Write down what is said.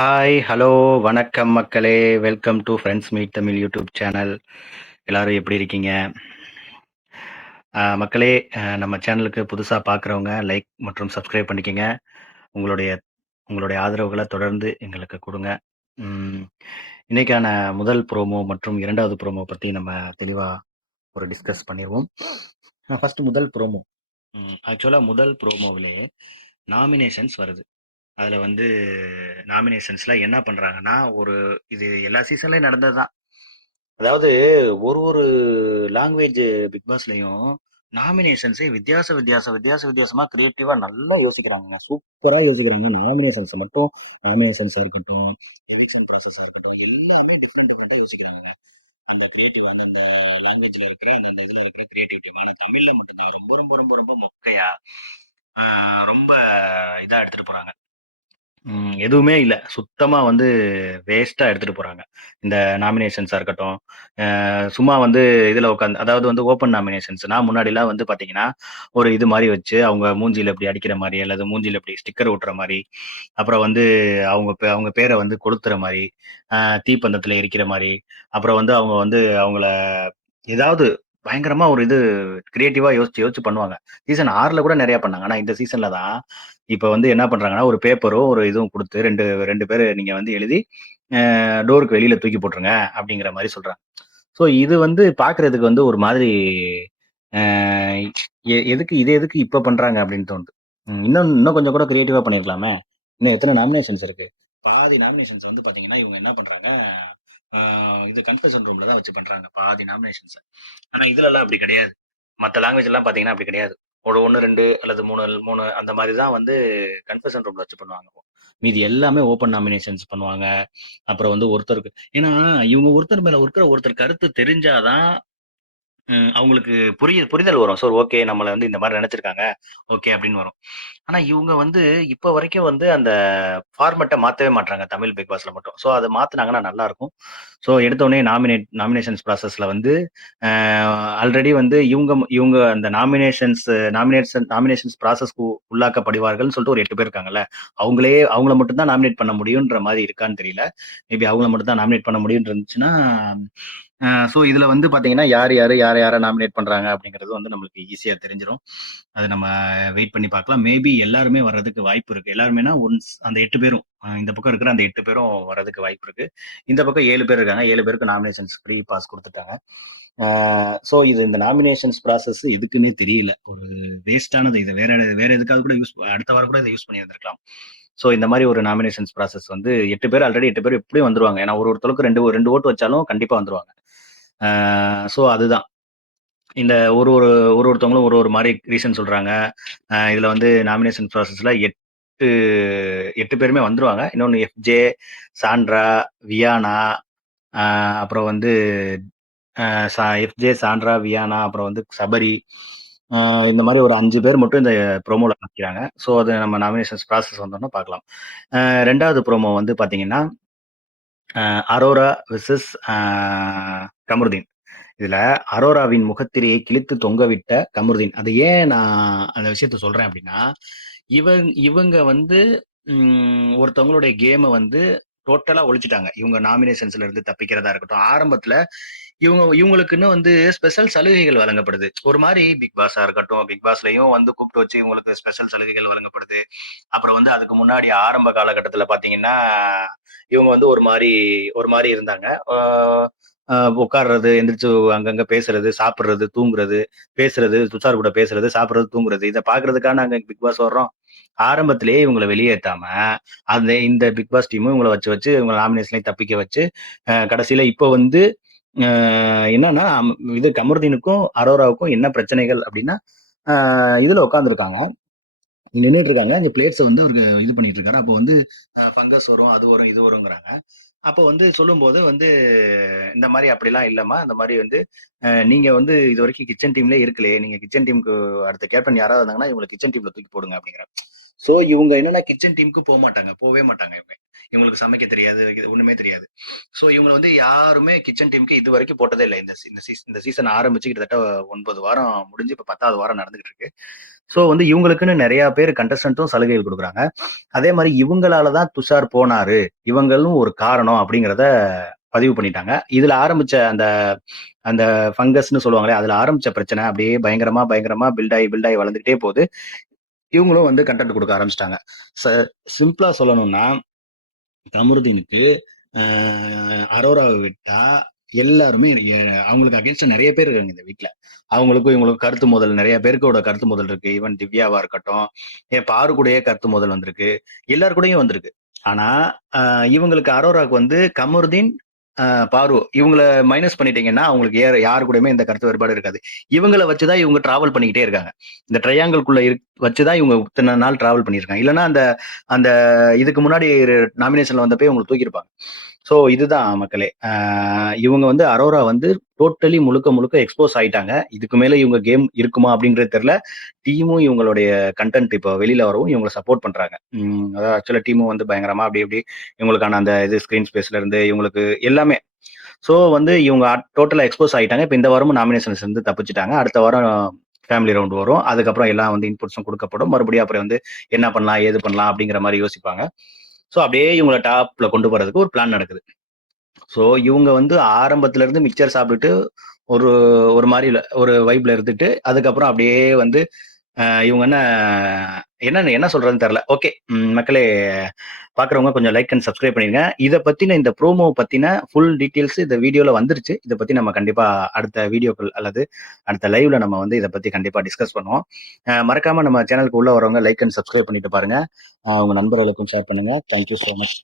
Hi, hello, வணக்கம் மக்களே! Welcome to friends meet Tamil YouTube channel. எல்லாரும் எப்படி இருக்கீங்க? மக்களே, நம்ம சேனலுக்கு புதுசா பார்க்குறவங்க லைக் மற்றும் சப்ஸ்கிரைப் பண்ணிக்கங்க. உங்களுடைய உங்களுடைய ஆதரவுகள தொடர்ந்து எங்களுக்கு குடுங்க. ம். இன்னைக்கான முதல் ப்ரோமோ மற்றும் 2வது ப்ரோமோ பத்தி நம்ம தெளிவா ஒரு டிஸ்கஸ் பண்ணிருவோம். ஃபர்ஸ்ட் முதல் ப்ரோமோ. ஆக்சுவலா முதல் ப்ரோமோவிலே நாமினேஷன்ஸ் வருது. அதுல வந்து நாமினேஷன்ஸ்ல என்ன பண்றாங்கன்னா, இது எல்லா சீசன்லயும் நடந்தது தான். அதாவது ஒரு லாங்குவேஜ் பிக் பாஸ்லயும் நாமினேஷன்ஸே வித்தியாசமா கிரியேட்டிவா நல்லா யோசிக்கிறாங்க. சூப்பரா யோசிக்கிறாங்க. நாமினேஷன்ஸா இருக்கட்டும், எவிக்ஷன் ப்ராசஸா இருக்கட்டும், எல்லாமே டிஃப்ரெண்டா யோசிக்கிறாங்க. அந்த கிரியேட்டிவ் வந்து அந்த லாங்குவேஜ்ல இருக்கிற அந்த இதுல இருக்கிற கிரியேட்டிவிட்டி. ஆனா தமிழ்ல மட்டும்தான் ரொம்ப ரொம்ப ரொம்ப ரொம்ப மொக்கையா, ரொம்ப இதா எடுத்துட்டு போறாங்க. எதுவுமே இல்ல. சுத்தமா வந்து வேஸ்ட்டா எடுத்துட்டு போறாங்க. இந்த நாமினேஷன்ஸா இருக்கட்டும். சும்மா வந்து இதுல உட்காந்து அதாவது வந்து ஓப்பன் நாமினேஷன்ஸ்னா முன்னாடிலாம் வந்து பார்த்தீங்கன்னா, ஒரு இது மாரி வச்சு அவங்க மூஞ்சில இப்படி அடிக்கிற மாரி, அல்லது மூஞ்சில இப்படி ஸ்டிக்கர் ஒட்டுற மாரி, அப்புறம் வந்து அவங்க பேர வந்து கொளுத்துற மாரி, அ தீப்பந்தத்துல எரிக்கிற மாரி, அப்புறம் வந்து அவங்க வந்து அவங்கள ஏதாவது பயங்கரமா ஒரு இது கிரியேட்டிவா யோசிச்சு பண்ணுவாங்க. சீசன் 6ல கூட நெறைய பண்ணாங்க. ஆனா இந்த சீசன்ல தான் இப்ப வந்து என்ன பண்றாங்கன்னா, ஒரு பேப்பரும், ஒரு இதுவும் குடுத்து 2 பேரு நீங்க வந்து எழுதி டோருக்கு வெளியில தூக்கி போட்டுருங்க அப்படிங்கிற மாரி சொல்றாங்க. ஸோ இது வந்து பார்க்கறதுக்கு வந்து ஒரு மாதிரி அ எதுக்கு இப்ப பண்றாங்க அப்படின்னு தோணுது. இன்னும் இன்னும் கொஞ்சம் கூட கிரியேட்டிவா பண்ணியிருக்கலாமே. இன்னும் எத்தன நாமினேஷன்ஸ் இருக்கு. பாதி நாமினேஷன்ஸ் வந்து பார்த்தீங்கன்னா, இவங்க என்ன பண்றாங்க, அ இது கன்ஃபெஷன் ரூம்ல தான் வச்சு பண்றாங்க பாதி நாமினேஷன்ஸ. ஆனா இதுலலாம் அப்படி கிடையாது. மத்த லாங்குவேஜ்லாம் பார்த்தீங்கன்னா அப்படி கிடையாது. ஒரு 1, 2 அல்லது 3 அந்த மாரி தான் வந்து கன்ஃபெஷன் ரூம்ல வச்சு பண்ணுவாங்க. மீதி எல்லாமே ஓப்பன் நாமினேஷன்ஸ் பண்ணுவாங்க. அப்புறம் வந்து ஒருத்தருக்கு ஏன்னா இவங்க ஒருத்தர் மேல ஒருத்தர் கருத்து தெரிஞ்சா தான் அவங்களுக்கு புரிதல் வரும். ஓகே நம்மள வந்து இந்த மாரி நெனச்சிருக்காங்க. ஓகே அப்படின்னு வரும். ஆனா இவங்க வந்து இப்ப வரைக்கும் வந்து அந்த ஃபார்மட்ட மாத்தவே மாட்றாங்க தமிழ் பிக் பாஸ்ல மட்டும். அத மாத்துனாங்கன்னா நல்லாருக்கும். எடுத்தோனே நாமினேஷன்ஸ் ப்ராசஸ்ல வந்து அ ஆல்ரெடி வந்து இவங்க அந்த நாமினேஷன்ஸ் ப்ராசஸ்க்கு உள்ளாக்கப்படுவார்கள்ன்னு சொல்லிட்டு ஒரு 8 பேர் இருக்காங்கல்ல. அவங்கள மட்டும் தான் நாமினேட் பண்ண முடியுன்ற மாரி இருக்கான்னு தெரியல. மேபி அவங்கள மட்டும் தான் நாமினேட் பண்ண முடியும்னு இருந்துச்சுன்னா, இதுல வந்து பாத்தீங்கன்னா, யார நாமினேட் பண்றாங்க அப்படிங்கிறது வந்து நம்மளுக்கு ஈஸியா தெரிஞ்சிரும். அது நம்ம வெயிட் பண்ணி பார்க்கலாம். மேபி எல்லாருமே வர்றதுக்கு வாய்ப்பு இருக்கு. எல்லாருமேனா அந்த 8 பேரும் இந்த பக்கம் இருக்கிற அந்த 8 பேரும் வர்றதுக்கு வாய்ப்பு இருக்கு. இந்த பக்கம் 7 பேர் இருக்காங்க. 7 பேருக்கு நாமினேஷன்ஸ் ஃப்ரீ பாஸ் குடுத்துட்டாங்க. இந்த நாமினேஷன்ஸ் ப்ராசஸ் எதுக்குன்னே தெரியல. ஒரு வேஸ்ட்டானது. இது வேற வேற எதுக்காவது கூட அடுத்த வாரம் கூட இத யூஸ் பண்ணியிருந்திருக்கலாம். இந்த மாரி ஒரு நாமினேஷன்ஸ் ப்ராசஸ் வந்து 8 பேர் ஆல்ரெடி 8 பேர் எப்படியும் வந்துருவாங்க. ஏன்னா ஒருத்தருக்கு 2 ஓட்டு வச்சாலும் கண்டிப்பா வந்துருவாங்க. அதுதான். இந்த ஒருத்தவங்களும் ஒரு மாரி ரீசன் சொல்றாங்க. இதுல வந்து நாமினேஷன் ப்ராசஸ்ல 8 பேருமே வந்துருவாங்க. இன்னொன்னு எஃப்ஜே, சாண்ட்ரா, வியானா, அ அப்புறம் வந்து அ ச எஃப்ஜே, சாண்ட்ரா, வியானா, அப்புறம் வந்து சபரி. அ இந்த மாரி ஒரு 5 பேர் மட்டும் இந்த ப்ரோமோல காமிக்கிறாங்க. அது நம்ம நாமினேஷன்ஸ் ப்ராசஸ் வந்தோனே பார்க்கலாம். 2வது ப்ரோமோ வந்து பார்த்தீங்கன்னா, அரோரா வெர்சஸ் கமருதீன். இதுல அரோராவின் முகத்திரையை கிழித்து தொங்கவிட்ட கமருதீன். அது ஏன் நான் அந்த விஷயத்த சொல்றேன் அப்படின்னா, இவங்க வந்து ஒருத்தவங்களுடைய கேம வந்து டோட்டலா ஒழிச்சுட்டாங்க. இவங்க நாமினேஷன்ஸ்ல இருந்து தப்பிக்கிறதா இருக்கட்டும். ஆரம்பத்துல இவங்களுக்குன்னு வந்து ஸ்பெஷல் சலுகைகள் வழங்கப்படுது. ஒரு மாரி பிக் பாஸா இருக்கட்டும், பிக் பாஸ்லயும் வந்து கூப்பிட்டு வச்சு இவங்களுக்கு ஸ்பெஷல் சலுகைகள் வழங்கப்படுது. அப்புறம் வந்து அதுக்கு முன்னாடி ஆரம்ப காலகட்டத்துல பார்த்தீங்கன்னா, இவங்க வந்து ஒரு மாரி இருந்தாங்க. ஆ அ உட்கார்றது, எந்திரிச்சு அங்கங்க பேசுறது, சாப்பிடுறது, தூங்குறது, பேசுறது, துஷார் கூட பேசுறது, சாப்பிடுறது, தூங்குறது. இத பார்க்கறதுக்கா நாங்க பிக் பாஸ் வர்றோம். ஆரம்பத்திலேயே இவங்கள வெளியேத்தாம, இந்த பிக் பாஸ் டீமும் இவங்கள வச்சு இவங்கள நாமினேஷன்லயும் தப்பிக்க வச்சு, கடைசியில இப்ப வந்து அ என்னன்னா, இது கமருதீனுக்கும், அரோராவுக்கும் என்ன பிரச்சனைகள் அப்டின்னா, இதுல உட்கார்ந்துருக்காங்க. நின்னுட்டு இருக்காங்க. அங்க பிளேட்ஸ வந்து அவரு இது பண்ணிட்டு இருக்காரு. அப்போ வந்து ஃபங்கஸ் வரும், அது வரும், இது வருங்கிறாங்க. அப்போ வந்து சொல்லும்போது வந்து, இந்த மாரி அப்படிலாம் இல்லம்மா. இந்த மாரி வந்து நீங்க வந்து இதுவரைக்கும் கிச்சன் டீம்லயே இருக்கலயே. நீங்க கிச்சன் டீமுக்கு அடுத்த கேப்டன் யாராவது இருந்தாங்கன்னா, இவங்கள கிச்சன் டீம்ல தூக்கி போடுங்க அப்படிங்கிறாங்க. ஸோ இவங்க என்னன்னா கிச்சன் டீமுக்கு போக மாட்டாங்க, போவே மாட்டாங்க இவங்க. இவங்களுக்கு சமைக்க தெரியாது, ஒண்ணுமே தெரியாது. ஸோ இவங்க வந்து யாருமே கிச்சன் டீமுக்கு இது வரைக்கும் போட்டதே இல்லை. இந்த சீசன் ஆரம்பிச்சு கிட்டத்தட்ட 9 வாரம் முடிஞ்சு இப்போ 10வது வாரம் நடந்துகிட்டு இருக்கு. ஸோ வந்து இவங்களுக்குன்னு நிறைய பேர் கண்டஸ்டன்ட்டும் சலுகைகள் கொடுக்குறாங்க. அதே மாதிரி இவங்களால தான் துஷார் போனாரு, இவங்களும் ஒரு காரணம் அப்படிங்கிறத பதிவு பண்ணிட்டாங்க. இதுல ஆரம்பிச்ச அந்த அந்த ஃபங்கஸ்ன்னு சொல்லுவாங்களே, அதுல ஆரம்பிச்ச பிரச்சனை அப்படியே பயங்கரமா பயங்கரமா பில்ட் ஆகி வளர்ந்துகிட்டே போகுது. இவங்களும் வந்து கண்டென்ட் கொடுக்க ஆரம்பிச்சிட்டாங்க. சிம்பிளா சொல்லணும்னா, கமருதீனுக்கு அரோராவை விட்டா எல்லாருமே அவங்களுக்கு அகேன்ஸ்டா நிறைய பேர் இருக்காங்க இந்த வீட்ல. அவங்களுக்கும் இவங்களுக்கும் கருத்து மோதல், நிறைய பேருக்கோட கருத்து மோதல் இருக்கு. ஈவன் திவ்யாவா இருக்கட்டும், என் பாரு கூடயே கருத்து மோதல் வந்திருக்கு. எல்லார் கூடயும் வந்திருக்கு. ஆனா இவங்களுக்கு அரோராக்கு வந்து கமருதீன், பாரு இவங்கள மைனஸ் பண்ணிட்டீங்கன்னா அவங்களுக்கு யாரு கூடயுமே இந்த கருத்து வேறுபாடு இருக்காது. இவங்கள வச்சுதான் இவங்க டிராவல் பண்ணிக்கிட்டே இருக்காங்க. இந்த ட்ரையாங்கிள்குள்ள வச்சுதான் இவங்க இத்தனை நாள் டிராவல் பண்ணியிருக்காங்க. இல்லைன்னா அந்த அந்த இதுக்கு முன்னாடி நாமினேஷன்ல வந்தப்போ இவங்களை தூக்கியிருப்பாங்க. ஸோ இதுதான் மக்களே. இவங்க வந்து அரோரா வந்து டோட்டலி முழுக்க முழுக்க எக்ஸ்போஸ் ஆயிட்டாங்க. இதுக்கு மேல இவங்க கேம் இருக்குமா அப்படின்றது தெரியல. டீமும் இவங்களுடைய கண்டென்ட் இப்போ வெளியில வரவும் இவங்களை சப்போர்ட் பண்றாங்க. அதாவது ஆக்சுவலா டீமும் வந்து பயங்கரமா அப்படி இப்படி இவங்களுக்கான அந்த இது ஸ்கிரீன் ஸ்பேஸ்ல இருந்து இவங்களுக்கு எல்லாமே. ஸோ வந்து இவங்க டோட்டலா எக்ஸ்போஸ் ஆயிட்டாங்க. இப்போ இந்த வாரமும் நாமினேஷன்ஸ் இருந்து தப்பிச்சிட்டாங்க. அடுத்த வாரம் ஃபேமிலி ரவுண்ட் வரும். அதுக்கப்புறம் எல்லாம் வந்து இன்புட்ஸும் கொடுக்கப்படும். மறுபடியும் அப்புறம் வந்து என்ன பண்ணலாம், ஏது பண்ணலாம் அப்படிங்கிற மாதிரி யோசிப்பாங்க. ஸோ அப்படியே இவங்களை டாப்ல கொண்டு போறதுக்கு ஒரு பிளான் நடக்குது. ஸோ இவங்க வந்து ஆரம்பத்துல இருந்து மிக்சர் சாப்பிட்டுட்டு ஒரு ஒரு மாதிரி ஒரு வைப்ல இருந்துட்டு அதுக்கப்புறம் அப்படியே வந்து இவங்க என்ன என்ன சொல்றதுன்னு தெரியல. ஓகே மக்களே, பாக்குறவங்க கொஞ்சம் லைக் அண்ட் சப்ஸ்கிரைப் பண்ணிருங்க. இதை பத்தின இந்த ப்ரோமோ பத்தின ஃபுல் டீட்டெயில்ஸ் இந்த வீடியோல வந்துருச்சு. இதை பத்தி நம்ம கண்டிப்பா அடுத்த வீடியோக்கள் அல்லது அடுத்த லைவ்ல நம்ம வந்து இதை பத்தி கண்டிப்பா டிஸ்கஸ் பண்ணுவோம். மறக்காம நம்ம சேனலுக்கு உள்ள வரவங்க லைக் அண்ட் சப்ஸ்கிரைப் பண்ணிட்டு பாருங்க. உங்க நண்பர்களுக்கும் ஷேர் பண்ணுங்க. Thank you so much.